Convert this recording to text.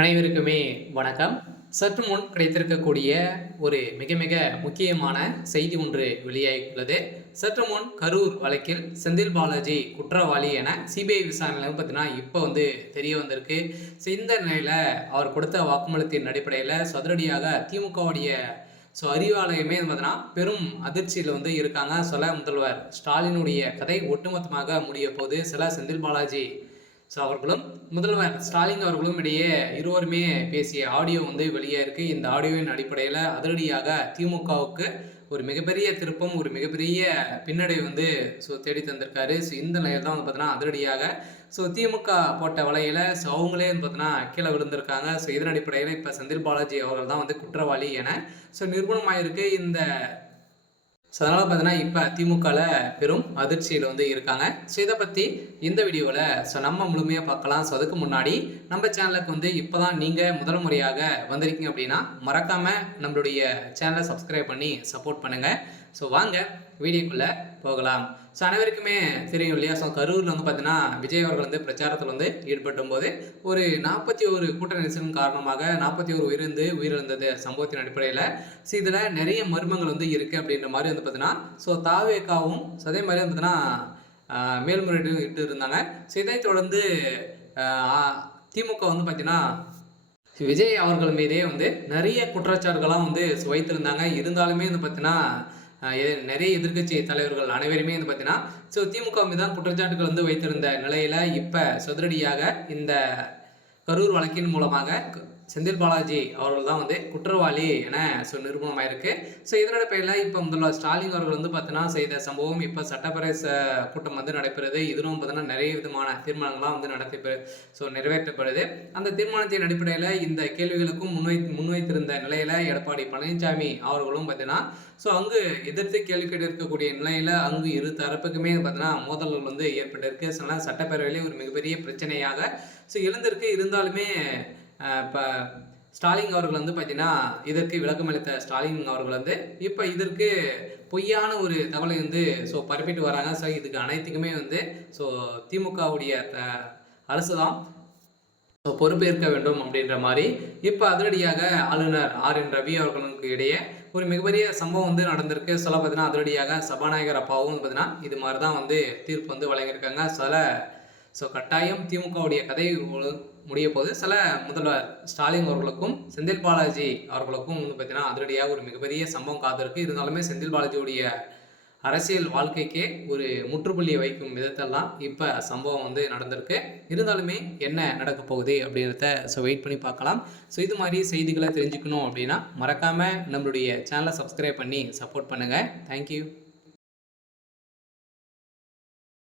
அனைவருக்குமே வணக்கம். சற்று முன் கிடைத்திருக்கக்கூடிய ஒரு மிக மிக முக்கியமான செய்தி ஒன்று வெளியாகியுள்ளது. சற்று முன் கரூர் வழக்கில் செந்தில் பாலாஜி குற்றவாளி என சிபிஐ விசாரணையில் பார்த்தீங்கன்னா இப்போ தெரிய வந்திருக்கு. இந்த நிலையில் அவர் கொடுத்த வாக்குமூலத்தின் அடிப்படையில் அதிரடியாக திமுகவுடைய அறிவாலயமே பார்த்தீங்கன்னா பெரும் அதிர்ச்சியில் இருக்காங்க. சில முதல்வர் ஸ்டாலினுடைய கதை ஒட்டுமொத்தமாக முடிய போது சில செந்தில் பாலாஜி அவர்களும் முதல்வர் ஸ்டாலின் அவர்களும் இடையே இருவருமே பேசிய ஆடியோ வெளியே இருக்கு. இந்த ஆடியோவின் அடிப்படையில் அதிரடியாக திமுகவுக்கு ஒரு மிகப்பெரிய திருப்பம், ஒரு மிகப்பெரிய பின்னடை தேடி தந்திருக்காரு. இந்த நிலையில் தான் பார்த்தீங்கன்னா அதிரடியாக திமுக போட்ட வலையில அவங்களே பார்த்தீங்கன்னா கீழே விழுந்திருக்காங்க. இதன் அடிப்படையில் இப்போ செந்தில் பாலாஜி அவர்கள் தான் குற்றவாளி என நிரூபணமாயிருக்கு. இந்த அதனால் பார்த்தீங்கன்னா இப்போ திமுகவில் பெரும் அதிர்ச்சியில் இருக்காங்க. இதை பற்றி இந்த வீடியோவில் நம்ம முழுமையாக பார்க்கலாம். அதுக்கு முன்னாடி நம்ம சேனலுக்கு இப்போ தான் நீங்கள் முதல் முறையாக வந்திருக்கீங்க அப்படின்னா மறக்காமல் நம்மளுடைய சேனலை சப்ஸ்கிரைப் பண்ணி சப்போர்ட் பண்ணுங்கள். வாங்க வீடியோக்குள்ளே போகலாம். அனைவருக்குமே தெரியும் இல்லையா? கரூரில் பார்த்தீங்கன்னா விஜய் அவர்கள் பிரச்சாரத்தில் ஈடுபட்டும் போது ஒரு 41 கூட்ட நெரிசலின் காரணமாக 41 உயிரிழந்தது சம்பவத்தின் அடிப்படையில் இதில் நிறைய மர்மங்கள் இருக்குது அப்படின்ற மாதிரி பார்த்தீங்கன்னா தாவேக்காவும் அதே மாதிரி பார்த்தீங்கன்னா மேல்முறையீடு இட்டு இருந்தாங்க. இதை தொடர்ந்து திமுக பார்த்தீங்கன்னா விஜய் அவர்கள் மீதே நிறைய குற்றச்சாட்டுகள்லாம் வைத்திருந்தாங்க. இருந்தாலுமே பார்த்தீங்கன்னா நிறைய எதிர்கட்சி தலைவர்கள் அனைவருமே பார்த்தீங்கன்னா திமுக மீது தான் குற்றச்சாட்டுகள் வைத்திருந்த நிலையில இப்ப சதுரடியாக இந்த கரூர் வழக்கின் மூலமாக செந்தில் பாலாஜி அவர்கள் தான் குற்றவாளி என நிரூபணமாயிருக்கு. இதனோட பேரில் இப்போ முதல்வர் ஸ்டாலின் அவர்கள் பார்த்தீங்கன்னா செய்த சம்பவம் இப்போ சட்டப்பேரவை கூட்டம் நடைபெறுது. இதுவும் பார்த்தீங்கன்னா நிறைய விதமான தீர்மானங்கள்லாம் நிறைவேற்றப்படுது. அந்த தீர்மானத்தின் அடிப்படையில் இந்த கேள்விகளுக்கும் முன்வைத்திருந்த நிலையில எடப்பாடி பழனிசாமி அவர்களும் பார்த்தீங்கன்னா அங்கு எதிர்த்து கேள்வி கேட்டு இருக்கக்கூடிய நிலையில அங்கு இரு தரப்புக்குமே பார்த்தீங்கன்னா மோதல்கள் ஏற்பட்டிருக்கு. சட்டப்பேரவையிலே ஒரு மிகப்பெரிய பிரச்சனையாக எழுந்திருக்கு. இருந்தாலுமே இப்போ ஸ்டாலின் அவர்கள் பார்த்தீங்கன்னா இதற்கு விளக்கம் அளித்த ஸ்டாலின் அவர்கள் இப்போ இதற்கு பொய்யான ஒரு தகவலை பரப்பிட்டு வராங்க. இதுக்கு அனைத்துக்குமே திமுகவுடைய அரசு தான் பொறுப்பேற்க வேண்டும் அப்படின்ற மாதிரி இப்போ அதிரடியாக ஆளுநர் RN ரவி அவர்களுக்கு இடையே ஒரு மிகப்பெரிய சம்பவம் நடந்திருக்கு. பார்த்தீங்கன்னா அதிரடியாக சபாநாயகர் அப்பாவும் பார்த்தீங்கன்னா இது மாதிரி தான் தீர்ப்பு வழங்கியிருக்காங்க. கட்டாயம் திமுகவுடைய கதை முடிய போது முதல்வர் ஸ்டாலின் அவர்களுக்கும் செந்தில் பாலாஜி அவர்களுக்கும் பார்த்தீங்கன்னா அதிரடியாக ஒரு மிகப்பெரிய சம்பவம் காத்திருக்கு. இருந்தாலுமே செந்தில் பாலாஜியுடைய அரசியல் வாழ்க்கைக்கே ஒரு முற்றுப்புள்ளியை வைக்கும் விதத்தெல்லாம் இப்போ சம்பவம் நடந்திருக்கு. இருந்தாலுமே என்ன நடக்க போகுது அப்படின்றத வெயிட் பண்ணி பார்க்கலாம். இது மாதிரி செய்திகளை தெரிஞ்சுக்கணும் அப்படின்னா மறக்காமல் நம்மளுடைய சேனலை சப்ஸ்கிரைப் பண்ணி சப்போர்ட் பண்ணுங்கள். தேங்க்யூ.